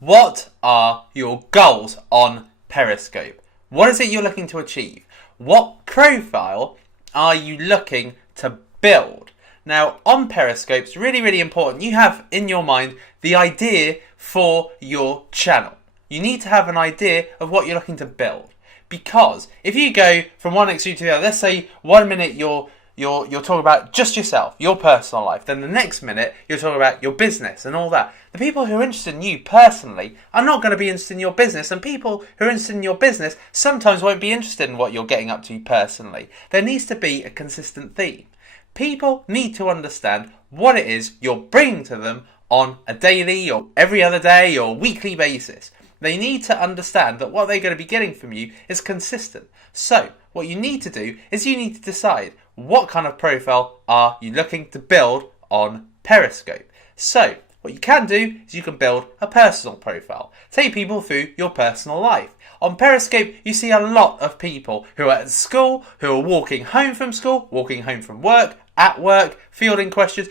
What are your goals on Periscope? What is it you're looking to achieve? What profile are you looking to build? Now, on Periscope, it's really, really important you have in your mind the idea for your channel. You need to have an idea of what you're looking to build. Because if you go from one extreme to the other, let's say 1 minute you're talking about just yourself, your personal life. Then the next minute, you're talking about your business and all that. The people who are interested in you personally are not going to be interested in your business. And people who are interested in your business sometimes won't be interested in what you're getting up to personally. There needs to be a consistent theme. People need to understand what it is you're bringing to them on a daily or every other day or weekly basis. They need to understand that what they're going to be getting from you is consistent. So, what you need to do is you need to decide what kind of profile are you looking to build on Periscope. So, what you can do is you can build a personal profile. Take people through your personal life. On Periscope, you see a lot of people who are at school, who are walking home from school, walking home from work, at work, fielding questions,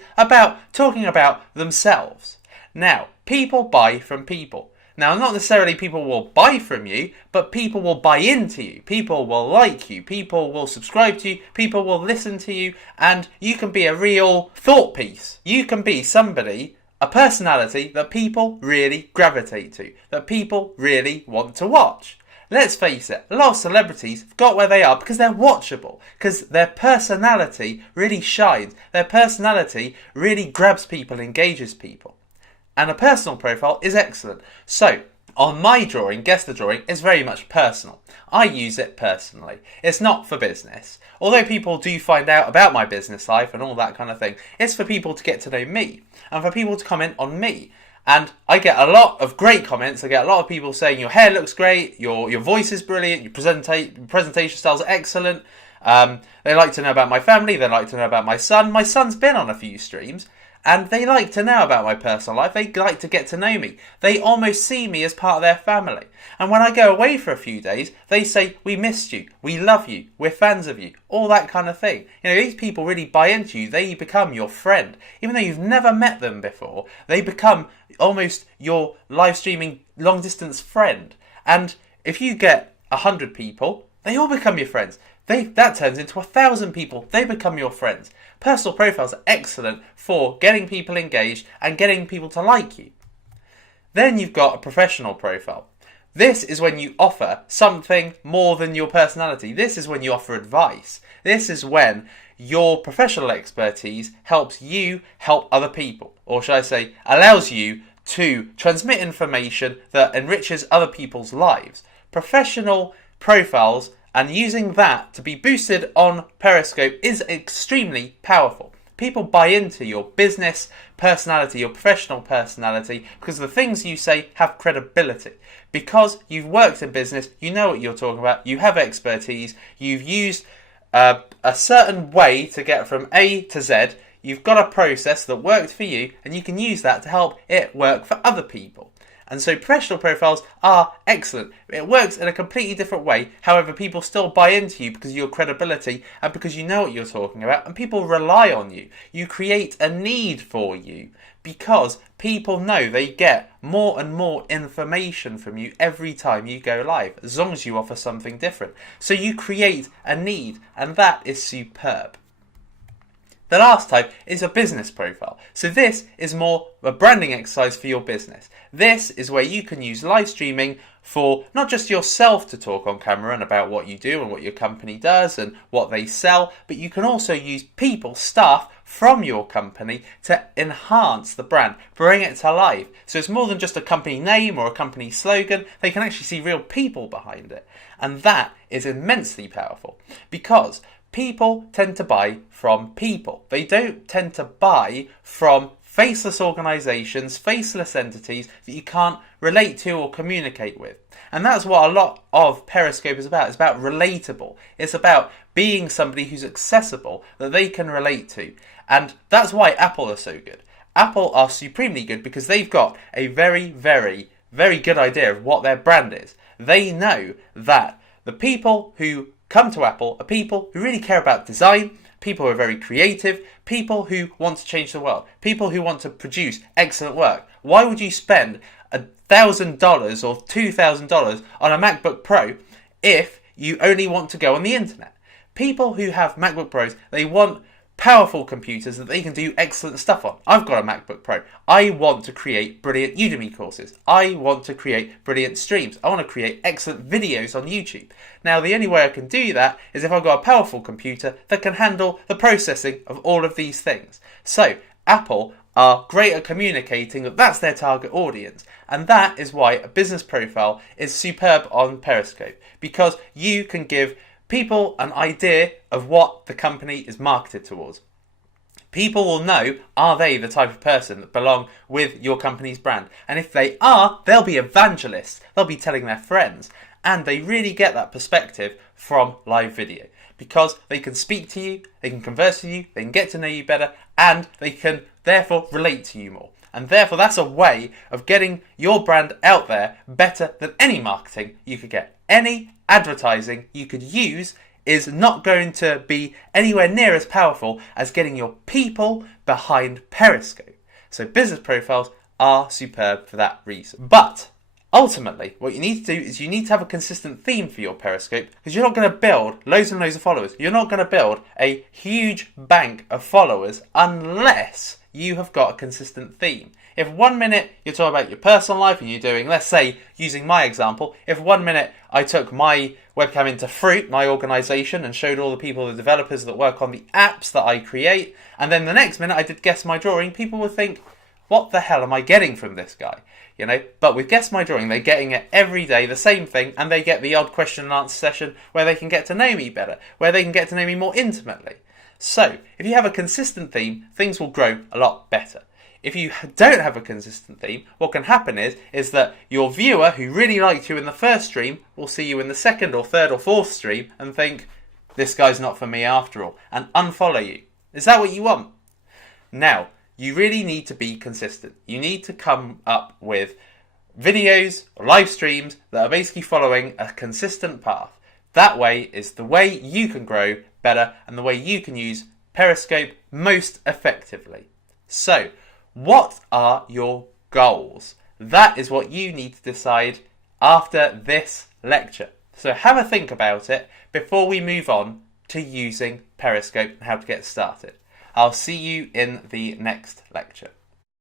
talking about themselves. Now, people buy from people. Now, not necessarily people will buy from you, but people will buy into you. People will like you. People will subscribe to you. People will listen to you. And you can be a real thought piece. You can be somebody, a personality that people really gravitate to, that people really want to watch. Let's face it, a lot of celebrities have got where they are because they're watchable, because their personality really shines. Their personality really grabs people, engages people. And a personal profile is excellent. So, on my drawing, Guess the Drawing, is very much personal. I use it personally. It's not for business. Although people do find out about my business life and all that kind of thing, it's for people to get to know me and for people to comment on me. And I get a lot of great comments. I get a lot of people saying your hair looks great, your voice is brilliant, your presentation style's excellent. They like to know about my family, they like to know about my son. My son's been on a few streams. And they like to know about my personal life. They like to get to know me. They almost see me as part of their family. And when I go away for a few days, they say, we missed you, we love you, we're fans of you, all that kind of thing. You know, these people really buy into you. They become your friend. Even though you've never met them before, they become almost your live streaming long distance friend. And if you get 100 people, they all become your friends. That turns into 1,000 people. They become your friends. Personal profiles are excellent for getting people engaged and getting people to like you. Then you've got a professional profile. This is when you offer something more than your personality. This is when you offer advice. This is when your professional expertise helps you help other people. Or should I say, allows you to transmit information that enriches other people's lives. Professional profiles and using that to be boosted on Periscope is extremely powerful. People buy into your business personality, your professional personality, because the things you say have credibility. Because you've worked in business, you know what you're talking about, you have expertise, you've used a certain way to get from A to Z, you've got a process that worked for you, and you can use that to help it work for other people. And so professional profiles are excellent. It works in a completely different way. However, people still buy into you because of your credibility and because you know what you're talking about, and people rely on you. You create a need for you because people know they get more and more information from you every time you go live, as long as you offer something different. So you create a need, and that is superb. The last type is a business profile. So this is more a branding exercise for your business. This is where you can use live streaming for not just yourself to talk on camera and about what you do and what your company does and what they sell, but you can also use people, staff from your company to enhance the brand, bring it to life. So it's more than just a company name or a company slogan. They can actually see real people behind it. And that is immensely powerful because people tend to buy from people. They don't tend to buy from faceless organisations, faceless entities that you can't relate to or communicate with. And that's what a lot of Periscope is about. It's about relatable. It's about being somebody who's accessible, that they can relate to. And that's why Apple are so good. Apple are supremely good because they've got a very, very, very good idea of what their brand is. They know that the people who come to Apple are people who really care about design, people who are very creative, people who want to change the world, people who want to produce excellent work. Why would you spend $1,000 or $2,000 on a MacBook Pro if you only want to go on the internet. People who have MacBook Pros, they want powerful computers that they can do excellent stuff on. I've got a MacBook Pro. I want to create brilliant Udemy courses. I want to create brilliant streams. I want to create excellent videos on YouTube. Now, the only way I can do that is if I've got a powerful computer that can handle the processing of all of these things. So, Apple are great at communicating that that's their target audience. And that is why a business profile is superb on Periscope, because you can give people an idea of what the company is marketed towards. People will know, are they the type of person that belong with your company's brand? And if they are, they'll be evangelists. They'll be telling their friends. And they really get that perspective from live video, because they can speak to you, they can converse with you, they can get to know you better, and they can therefore relate to you more. And therefore that's a way of getting your brand out there better than any marketing you could get. Any advertising you could use is not going to be anywhere near as powerful as getting your people behind Periscope. So business profiles are superb for that reason. But ultimately, what you need to do is you need to have a consistent theme for your Periscope, because you're not going to build loads and loads of followers. You're not going to build a huge bank of followers unless you have got a consistent theme. If 1 minute you're talking about your personal life and you're doing, let's say, using my example, if 1 minute I took my webcam into Fruit, my organisation, and showed all the people, the developers that work on the apps that I create, and then the next minute I did Guess My Drawing, people would think, what the hell am I getting from this guy? But with Guess My Drawing, they're getting it every day, the same thing, and they get the odd question and answer session where they can get to know me better, where they can get to know me more intimately. So, if you have a consistent theme, things will grow a lot better. If you don't have a consistent theme, what can happen is that your viewer who really liked you in the first stream will see you in the second or third or fourth stream and think, this guy's not for me after all, and unfollow you. Is that what you want? Now, you really need to be consistent. You need to come up with videos or live streams that are basically following a consistent path. That way is the way you can grow better and the way you can use Periscope most effectively. So, what are your goals? That is what you need to decide after this lecture. So have a think about it before we move on to using Periscope and how to get started. I'll see you in the next lecture.